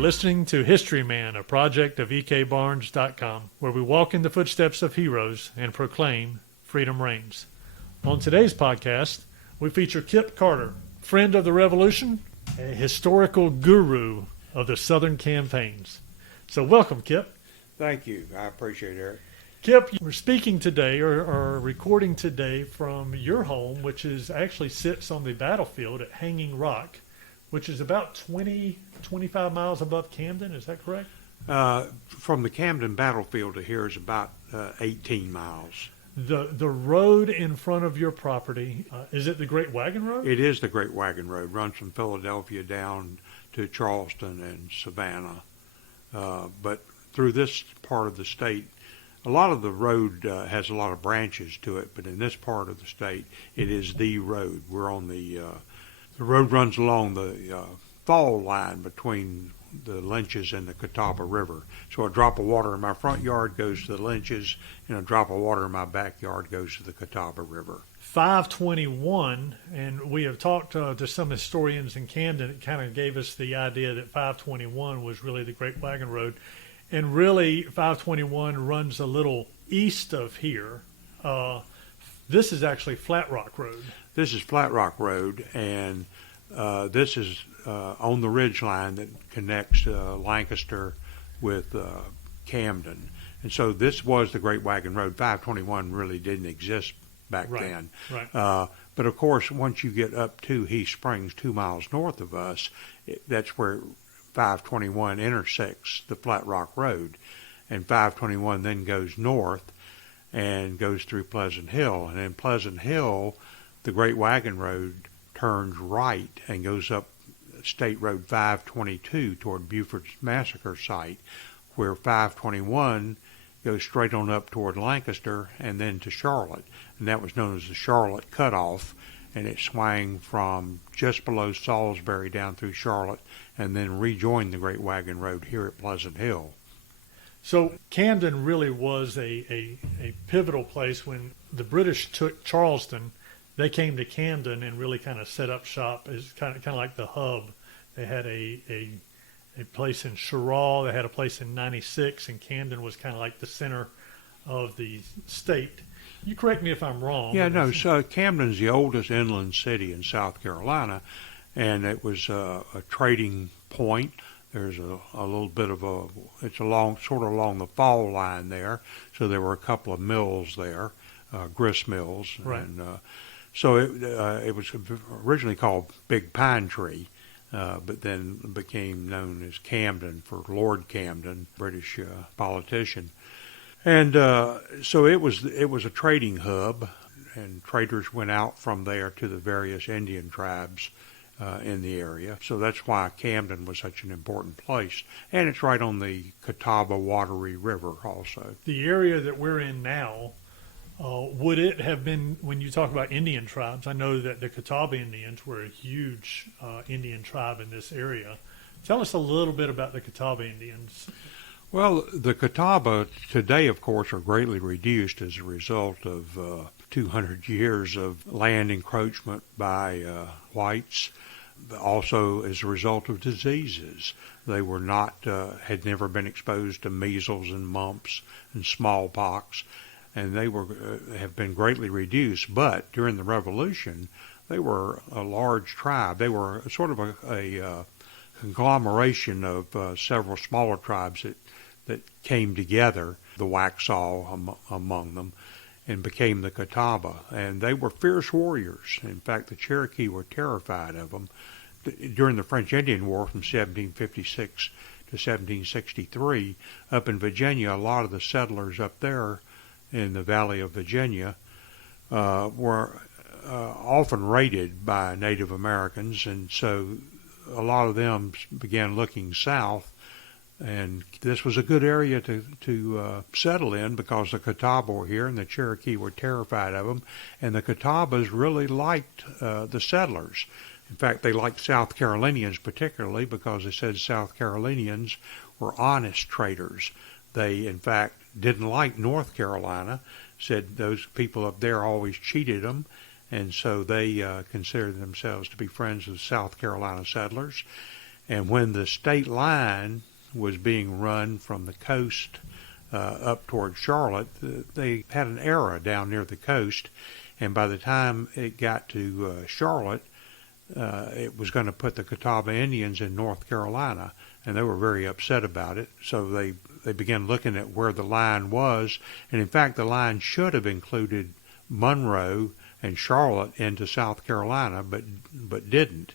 listening to Historyman, a project of ekbarnes.com, where we walk in the footsteps of heroes and proclaim freedom reigns. On today's podcast, we feature Kip Carter, friend of the Revolution, a historical guru of the Southern campaigns. So welcome, Kip. Thank you. I appreciate it, Eric. Kip, we're speaking today or recording today from your home, which actually sits on the battlefield at Hanging Rock, which is about 25 miles above Camden. Is that correct? From the Camden battlefield to here is about 18 miles. The road in front of your property, is it the Great Wagon Road? It is the Great Wagon Road. Runs from Philadelphia down to Charleston and Savannah. But through this part of the state, a lot of the road has a lot of branches to it, but in this part of the state, it is the road. We're on the road runs along the fall line between the Lynches and the Catawba River. So a drop of water in my front yard goes to the Lynches, and a drop of water in my backyard goes to the Catawba River. 521, and we have talked to some historians in Camden. It kind of gave us the idea that 521 was really the Great Wagon Road. And really, 521 runs a little east of here. This is actually Flat Rock Road. This is Flat Rock Road, and this is on the ridge line that connects Lancaster with Camden. And so this was the Great Wagon Road. 521 really didn't exist back then. Right. But of course, once you get up to Heath Springs, 2 miles north of us, that's where 521 intersects the Flat Rock Road. And 521 then goes north and goes through Pleasant Hill. And in Pleasant Hill, the Great Wagon Road turns right and goes up State Road 522 toward Buford's Massacre site, where 521 goes straight on up toward Lancaster and then to Charlotte. And that was known as the Charlotte Cutoff, and it swang from just below Salisbury down through Charlotte and then rejoined the Great Wagon Road here at Pleasant Hill. So Camden really was a pivotal place. When the British took Charleston, they came to Camden and really kind of set up shop as kind of like the hub. They had a place in Sherrall, they had a place in 96, and Camden was kind of like the center of the state. You correct me if I'm wrong. Yeah, no, so Camden's the oldest inland city in South Carolina, and it was a trading point. There's a little bit of it's sort of along the fall line there, so there were a couple of mills there, grist mills. Right. And so it was originally called Big Pine Tree, but then became known as Camden for Lord Camden, British politician. And so it was a trading hub, and traders went out from there to the various Indian tribes in the area. So that's why Camden was such an important place. And it's right on the Catawba Watery River also. The area that we're in now, would it have been, when you talk about Indian tribes, I know that the Catawba Indians were a huge Indian tribe in this area. Tell us a little bit about the Catawba Indians. Well, the Catawba today, of course, are greatly reduced as a result of 200 years of land encroachment by whites. Also as a result of diseases. They were not, had never been exposed to measles and mumps and smallpox, and they have been greatly reduced. But during the Revolution, they were a large tribe. They were sort of a conglomeration of several smaller tribes that came together, the Waxhaw among them, and became the Catawba. And they were fierce warriors. In fact, the Cherokee were terrified of them. During the French Indian War from 1756 to 1763, up in Virginia, a lot of the settlers up there in the Valley of Virginia were often raided by Native Americans, and so a lot of them began looking south. And this was a good area to settle in because the Catawba were here and the Cherokee were terrified of them. And the Catawbas really liked the settlers. In fact, they liked South Carolinians particularly because they said South Carolinians were honest traders. They, in fact, didn't like North Carolina, said those people up there always cheated them, and so they considered themselves to be friends of South Carolina settlers. And when the state line was being run from the coast up toward Charlotte, they had an error down near the coast, and by the time it got to Charlotte, it was going to put the Catawba Indians in North Carolina, and they were very upset about it. So they began looking at where the line was, and in fact the line should have included Monroe and Charlotte into South Carolina, but didn't.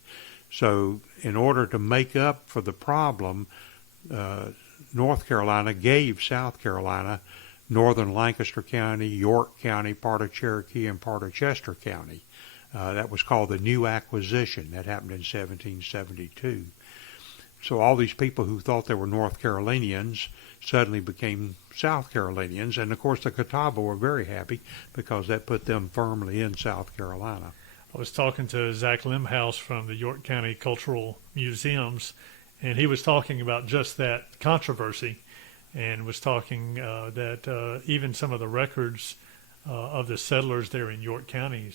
So in order to make up for the problem, North Carolina gave South Carolina northern Lancaster County, York County, part of Cherokee, and part of Chester County. That was called the New Acquisition. That happened in 1772. So all these people who thought they were North Carolinians suddenly became South Carolinians, and of course the Catawba were very happy because that put them firmly in South Carolina. I was talking to Zach Limhouse from the York County Cultural Museums, and he was talking about just that controversy, and was talking that even some of the records of the settlers there in York County,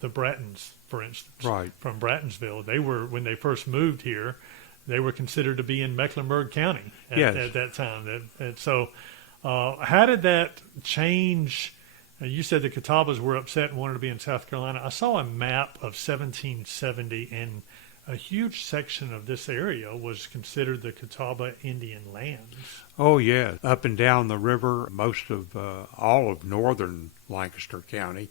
the Brattons, for instance, right, from Brattonsville, they were, when they first moved here, they were considered to be in Mecklenburg County at that time. And so how did that change? You said the Catawbas were upset and wanted to be in South Carolina. I saw a map of 1770, and a huge section of this area was considered the Catawba Indian lands. Oh, yeah. Up and down the river, most of all of northern Lancaster County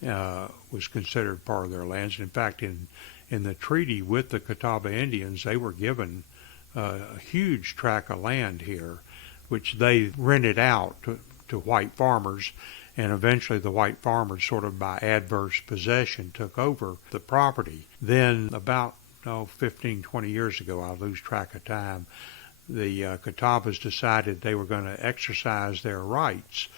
was considered part of their lands. In fact, in the treaty with the Catawba Indians, they were given a huge tract of land here, which they rented out to white farmers, and eventually the white farmers, sort of by adverse possession, took over the property. Then about 15, 20 years ago, I lose track of time, the Catawbas decided they were going to exercise their rights.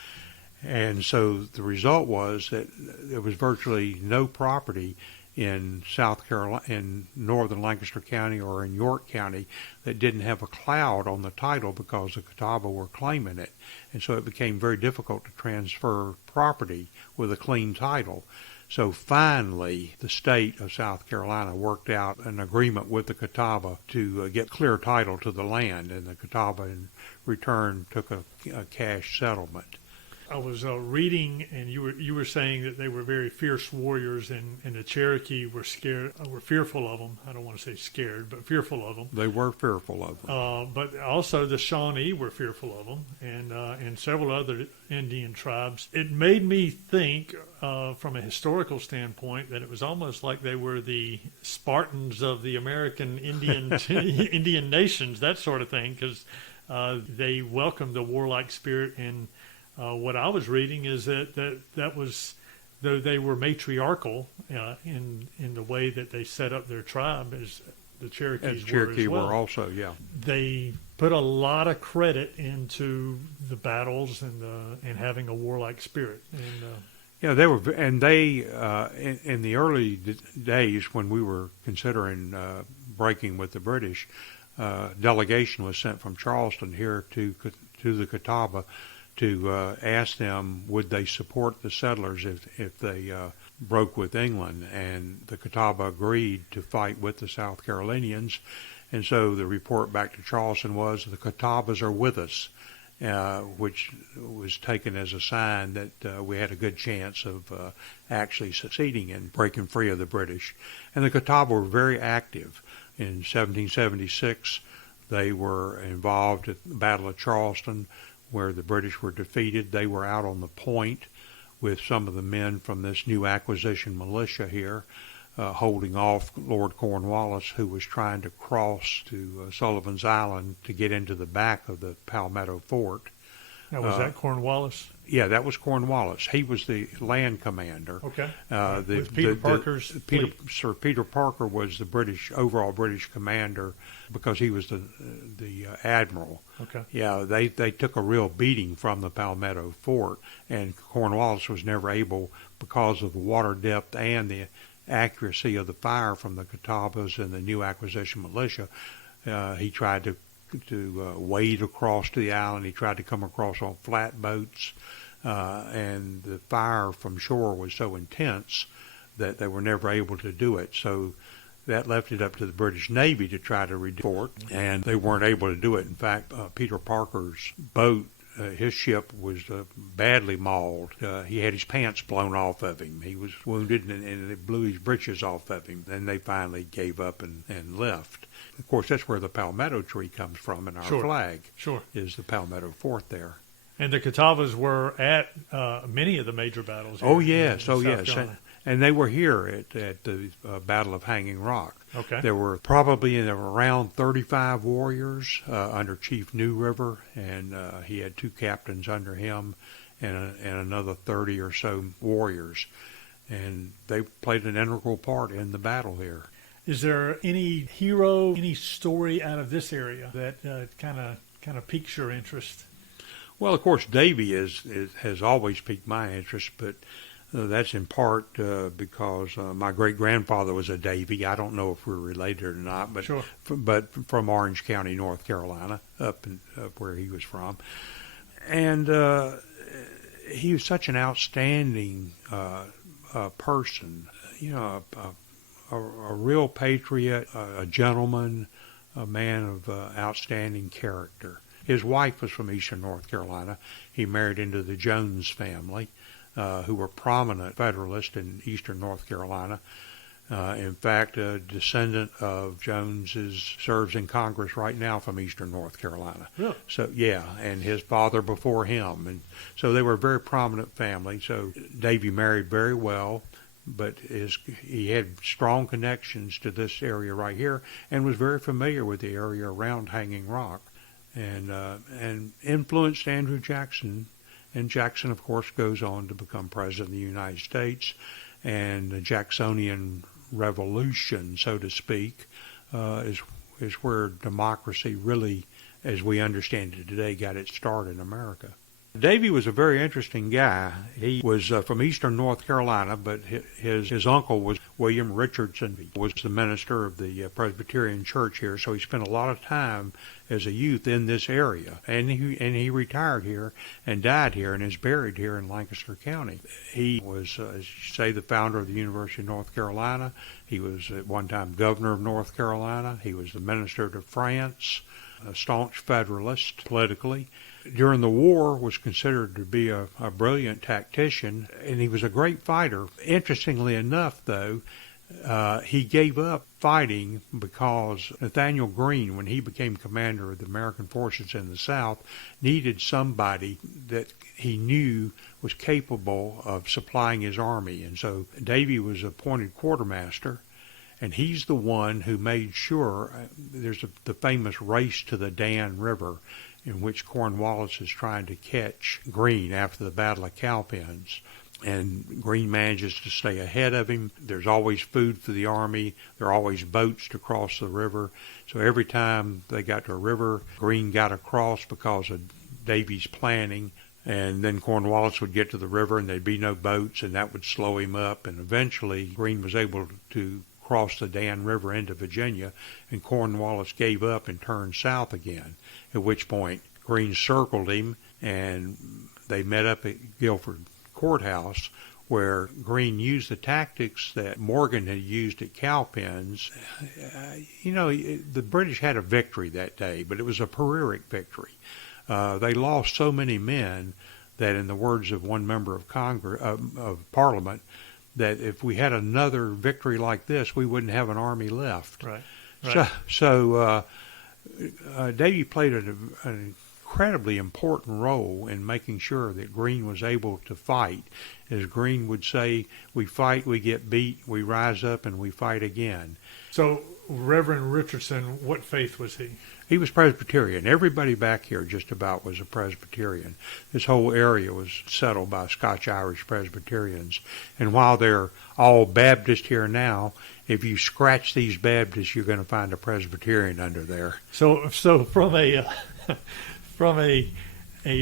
And so the result was that there was virtually no property in South Carolina, in northern Lancaster County or in York County, that didn't have a cloud on the title because the Catawba were claiming it. And so it became very difficult to transfer property with a clean title. So finally, the state of South Carolina worked out an agreement with the Catawba to get clear title to the land, and the Catawba in return took a cash settlement. I was reading, and you were saying that they were very fierce warriors, and the Cherokee were fearful of them. I don't want to say scared, but fearful of them. They were fearful of them. But also the Shawnee were fearful of them, and several other Indian tribes. It made me think, from a historical standpoint, that it was almost like they were the Spartans of the American Indian Indian nations, that sort of thing, because they welcomed the warlike spirit. And what I was reading is that was, though they were matriarchal in the way that they set up their tribe, as the Cherokees were as well. Were also, yeah. They put a lot of credit into the battles and having a warlike spirit. And yeah, they were, and they in the early days when we were considering breaking with the British, delegation was sent from Charleston here to the Catawba to ask them would they support the settlers if they broke with England, and the Catawba agreed to fight with the South Carolinians. And so the report back to Charleston was the Catawbas are with us, which was taken as a sign that we had a good chance of actually succeeding in breaking free of the British. And the Catawba were very active. In 1776, they were involved at the Battle of Charleston, where the British were defeated. They were out on the point with some of the men from this new acquisition militia here, holding off Lord Cornwallis, who was trying to cross to Sullivan's Island to get into the back of the Palmetto Fort. now, was that Cornwallis? Yeah, that was Cornwallis. He was the land commander. Okay. With Peter Parker's fleet. Sir Peter Parker was the overall British commander because he was the admiral. Okay. Yeah, they took a real beating from the Palmetto Fort, and Cornwallis was never able, because of the water depth and the accuracy of the fire from the Catawbas and the new acquisition militia. He tried to wade across to the island. He tried to come across on flatboats, and the fire from shore was so intense that they were never able to do it. So That left it up to the British Navy to try to redo the fort, and they weren't able to do it. In fact, Peter Parker's boat, his ship was badly mauled. He had his pants blown off of him. He was wounded, and it blew his breeches off of him. Then they finally gave up and left. Of course, that's where the palmetto tree comes from in our flag. Sure. Is the palmetto fort there. And the Catawbas were at many of the major battles. Oh, yes. Carolina. And they were here at the Battle of Hanging Rock. Okay. There were probably around 35 warriors under Chief New River, and he had 2 captains under him and another 30 or so warriors. And they played an integral part in the battle here. Is there any hero, any story out of this area that kind of piques your interest? Well, of course, Davie has always piqued my interest, but that's in part because my great-grandfather was a Davie. I don't know if we're related or not, but sure. But from Orange County, North Carolina, up where he was from. And he was such an outstanding person, a real patriot, a gentleman, a man of outstanding character. His wife was from eastern North Carolina. He married into the Jones family, who were prominent Federalists in eastern North Carolina. In fact, a descendant of Jones's serves in Congress right now from eastern North Carolina. Really? So, yeah, and his father before him. And so they were a very prominent family. So Davie married very well, but he had strong connections to this area right here and was very familiar with the area around Hanging Rock. And influenced Andrew Jackson, and Jackson, of course, goes on to become president of the United States, and the Jacksonian Revolution, so to speak, is where democracy really, as we understand it today, got its start in America. Davie was a very interesting guy. He was from eastern North Carolina, but his uncle was William Richardson, was the minister of the Presbyterian Church here, so he spent a lot of time as a youth in this area. And he retired here and died here and is buried here in Lancaster County. He was, as you say, the founder of the University of North Carolina. He was at one time governor of North Carolina. He was the minister to France, a staunch Federalist politically. During the war was considered to be a brilliant tactician, and he was a great fighter. Interestingly enough, though, he gave up fighting because Nathaniel Greene, when he became commander of the American forces in the South, needed somebody that he knew was capable of supplying his army. And so Davie was appointed quartermaster, and he's the one who made sure there's the famous race to the Dan River, in which Cornwallis is trying to catch Greene after the Battle of Cowpens. And Greene manages to stay ahead of him. There's always food for the army. There are always boats to cross the river. So every time they got to a river, Greene got across because of Davie's planning. And then Cornwallis would get to the river and there'd be no boats, and that would slow him up. And eventually Greene was able to cross the Dan River into Virginia, and Cornwallis gave up and turned south again, at which point Greene circled him, and they met up at Guilford Courthouse, where Greene used the tactics that Morgan had used at Cowpens. The British had a victory that day, but it was a Pyrrhic victory. They lost so many men that, in the words of one member of Congress, of Parliament, that if we had another victory like this, we wouldn't have an army left. Right. So Davie played an incredibly important role in making sure that Greene was able to fight. As Greene would say, we fight, we get beat, we rise up, and we fight again. So Reverend Richardson, what faith was he? He was Presbyterian. Everybody back here just about was a Presbyterian. This whole area was settled by Scotch Irish Presbyterians. And while they're all Baptist here now, if you scratch these Baptists, you're going to find a Presbyterian under there. So from a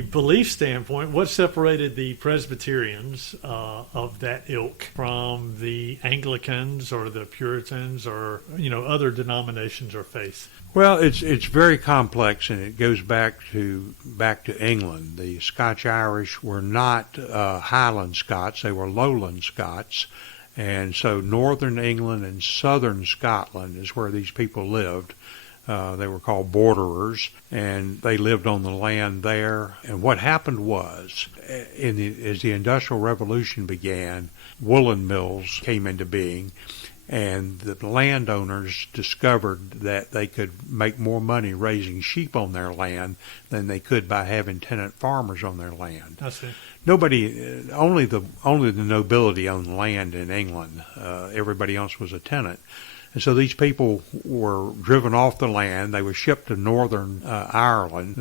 belief standpoint, what separated the Presbyterians of that ilk from the Anglicans or the Puritans or other denominations or faiths? Well, it's very complex, and it goes back to England. The Scotch Irish were not Highland Scots; they were Lowland Scots, And so northern England and southern Scotland is where these people lived. They were called borderers, and they lived on the land there. And what happened was, as the Industrial Revolution began, woolen mills came into being, and the landowners discovered that they could make more money raising sheep on their land than they could by having tenant farmers on their land. I see. Only the nobility owned land in England. Everybody else was a tenant. And so these people were driven off the land. They were shipped to northern Ireland,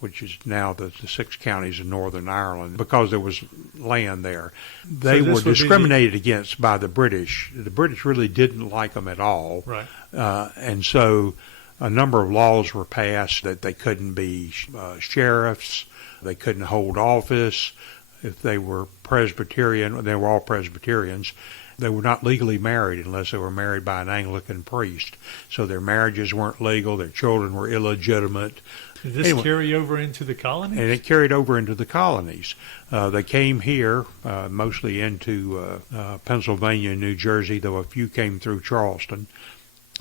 which is now the 6 counties of northern Ireland, because there was land there. They were discriminated against by the British. The British really didn't like them at all. Right. And so a number of laws were passed that they couldn't be sheriffs, they couldn't hold office. If they were Presbyterian, they were all Presbyterians. They were not legally married unless they were married by an Anglican priest. So their marriages weren't legal. Their children were illegitimate. Did this carry over into the colonies? And it carried over into the colonies. They came here, mostly into Pennsylvania and New Jersey, though a few came through Charleston.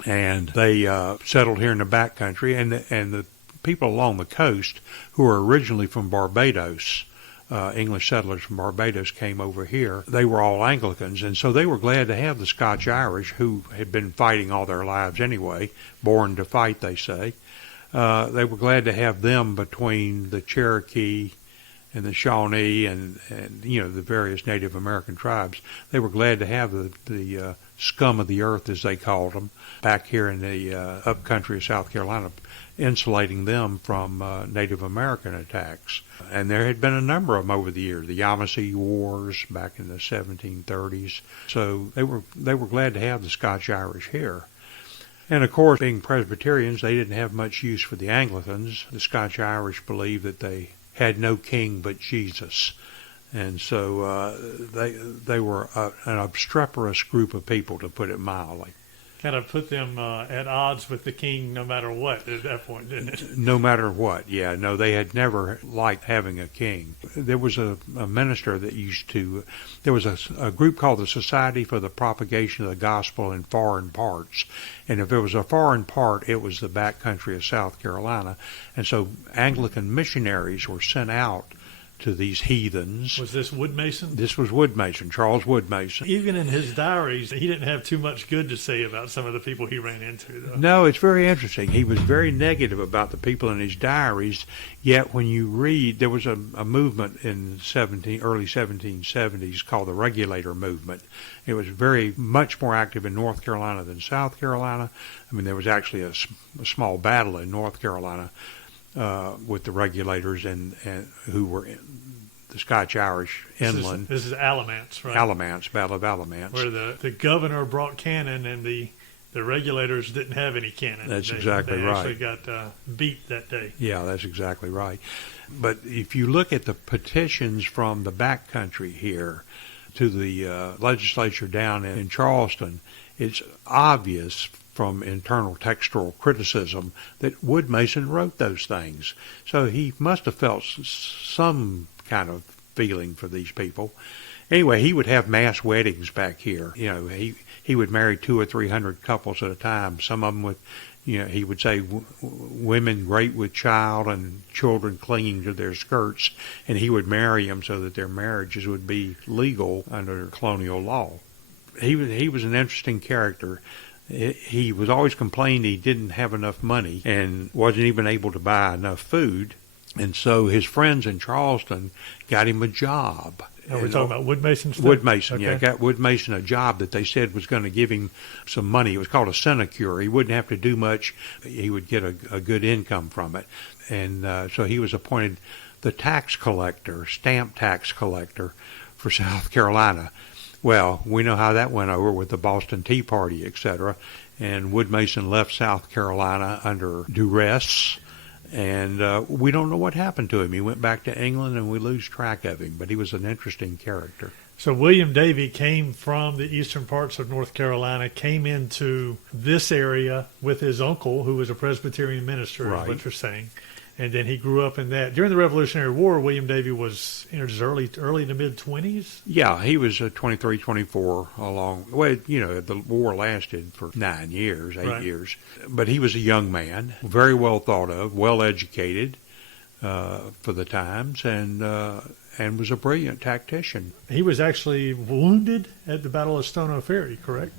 And they settled here in the backcountry. And the people along the coast who were originally from Barbados, English settlers from Barbados came over here. They were all Anglicans, and so they were glad to have the Scotch Irish, who had been fighting all their lives anyway, born to fight, they say. They were glad to have them between the Cherokee and the Shawnee and the various Native American tribes. They were glad to have the scum of the earth, as they called them, back here in the upcountry of South Carolina, insulating them from Native American attacks. And there had been a number of them over the years, the Yamasee Wars back in the 1730s. So they were glad to have the Scotch Irish here. And of course, being Presbyterians, they didn't have much use for the Anglicans. The Scotch Irish believed that they had no king but Jesus. And so they were an obstreperous group of people, to put it mildly. Kind of put them at odds with the king no matter what at that point, didn't it? No matter what, yeah. No, they had never liked having a king. There was a minister that there was a group called the Society for the Propagation of the Gospel in Foreign Parts. And if it was a foreign part, it was the backcountry of South Carolina. And so Anglican missionaries were sent out to these heathens. Was this Woodmason? This was Woodmason, Charles Woodmason. Even in his diaries, he didn't have too much good to say about some of the people he ran into, though. No, it's very interesting. He was very negative about the people in his diaries, yet when you read, there was a movement in early 1770s called the Regulator Movement. It was very much more active in North Carolina than South Carolina. I mean, there was actually a small battle in North Carolina with the regulators and who were the Scotch Irish inland. This is Alamance, right? Alamance, Battle of Alamance. Where the governor brought cannon and the regulators didn't have any cannon. That's exactly right. They actually got beat that day. Yeah, that's exactly right. But if you look at the petitions from the backcountry here to the legislature down in Charleston, it's obvious from internal textual criticism that Woodmason wrote those things. So he must have felt some kind of feeling for these people. Anyway, he would have mass weddings back here. He would marry 200 or 300 couples at a time. Some of them would, he would say women great with child and children clinging to their skirts, and he would marry them so that their marriages would be legal under colonial law. He was an interesting character. He was always complaining he didn't have enough money and wasn't even able to buy enough food. And so his friends in Charleston got him a job. Are we talking about Woodmason stuff? Woodmason, okay. Yeah. Got Woodmason a job that they said was going to give him some money. It was called a sinecure. He wouldn't have to do much. He would get a good income from it. And so he was appointed the stamp tax collector for South Carolina. Well, we know how that went over with the Boston Tea Party, etc. And Woodmason left South Carolina under duress, and we don't know what happened to him. He went back to England, and we lose track of him, but he was an interesting character. So William Davie came from the eastern parts of North Carolina, came into this area with his uncle, who was a Presbyterian minister, right. is what you're saying. And then he grew up in that. During the Revolutionary War, William Davie was in his early to mid-20s. Yeah, he was 23, 24 along. Well, the war lasted for 9 years, 8 years. But he was a young man, very well thought of, well educated for the times, and was a brilliant tactician. He was actually wounded at the Battle of Stono Ferry, correct?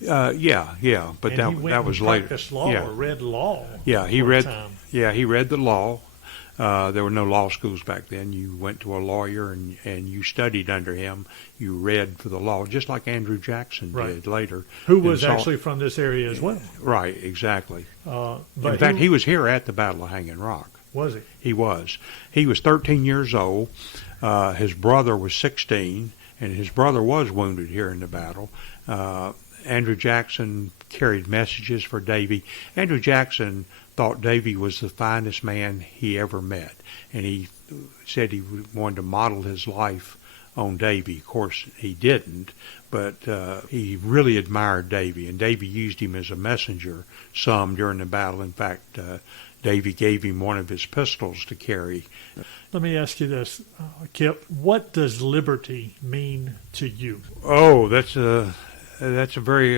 Yeah, but and that was later. Practiced law or read law. Yeah, he read the law. There were no law schools back then. You went to a lawyer and you studied under him. You read for the law, just like Andrew Jackson did later. Who was actually from this area as well. Right, exactly. But in fact, he was here at the Battle of Hanging Rock. Was he? He was. He was 13 years old. His brother was 16, and his brother was wounded here in the battle. Andrew Jackson carried messages for Davie. Andrew Jackson thought Davie was the finest man he ever met, and he said he wanted to model his life on Davie. Of course, he didn't, but he really admired Davie, and Davie used him as a messenger some during the battle. In fact, Davie gave him one of his pistols to carry. Let me ask you this, Kip. What does liberty mean to you? Oh, that's a very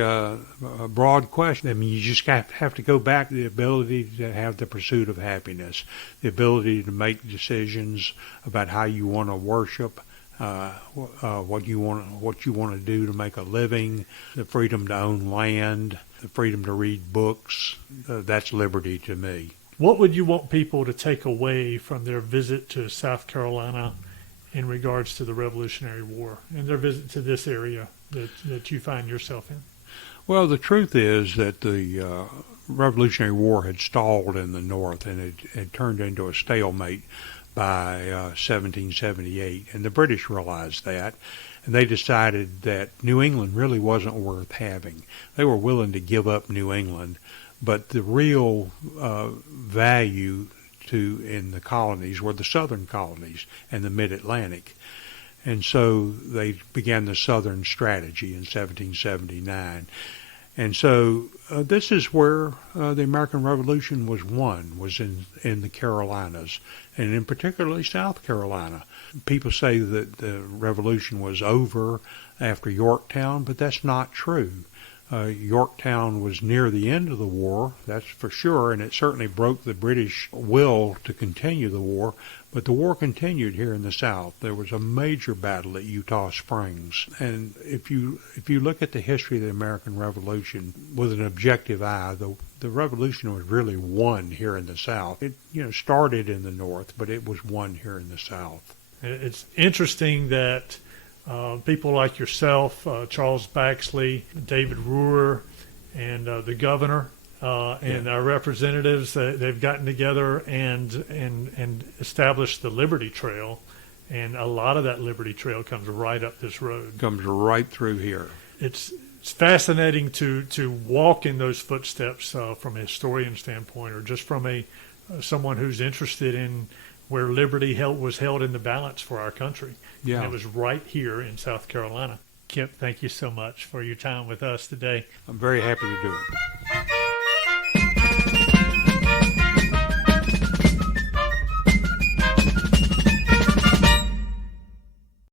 broad question. I mean, you just have to go back to the ability to have the pursuit of happiness, the ability to make decisions about how you want to worship, what you want to do to make a living, the freedom to own land, the freedom to read books. That's liberty to me. What would you want people to take away from their visit to South Carolina in regards to the Revolutionary War and their visit to this area that you find yourself in? Well, the truth is that the Revolutionary War had stalled in the North, and it had turned into a stalemate by 1778, and the British realized that, and they decided that New England really wasn't worth having. They were willing to give up New England, but the real value in the colonies were the southern colonies and the mid-Atlantic. And so they began the Southern Strategy in 1779. And so this is where the American Revolution was won, was in the Carolinas, and in particularly South Carolina. People say that the Revolution was over after Yorktown, but that's not true. Yorktown was near the end of the war, that's for sure, and it certainly broke the British will to continue the war, but the war continued here in the South. There was a major battle at Eutaw Springs, and if you look at the history of the American Revolution with an objective eye, the Revolution was really won here in the South. It started in the North, but it was won here in the South. It's interesting that people like yourself, Charles Baxley, David Ruhr, and the governor and our representatives, they've gotten together and established the Liberty Trail, and a lot of that Liberty Trail comes right up this road. Comes right through here. It's fascinating to walk in those footsteps from a historian standpoint, or just from someone who's interested in where liberty was held in the balance for our country. Yeah. And it was right here in South Carolina. Kip, thank you so much for your time with us today. I'm very happy to do it.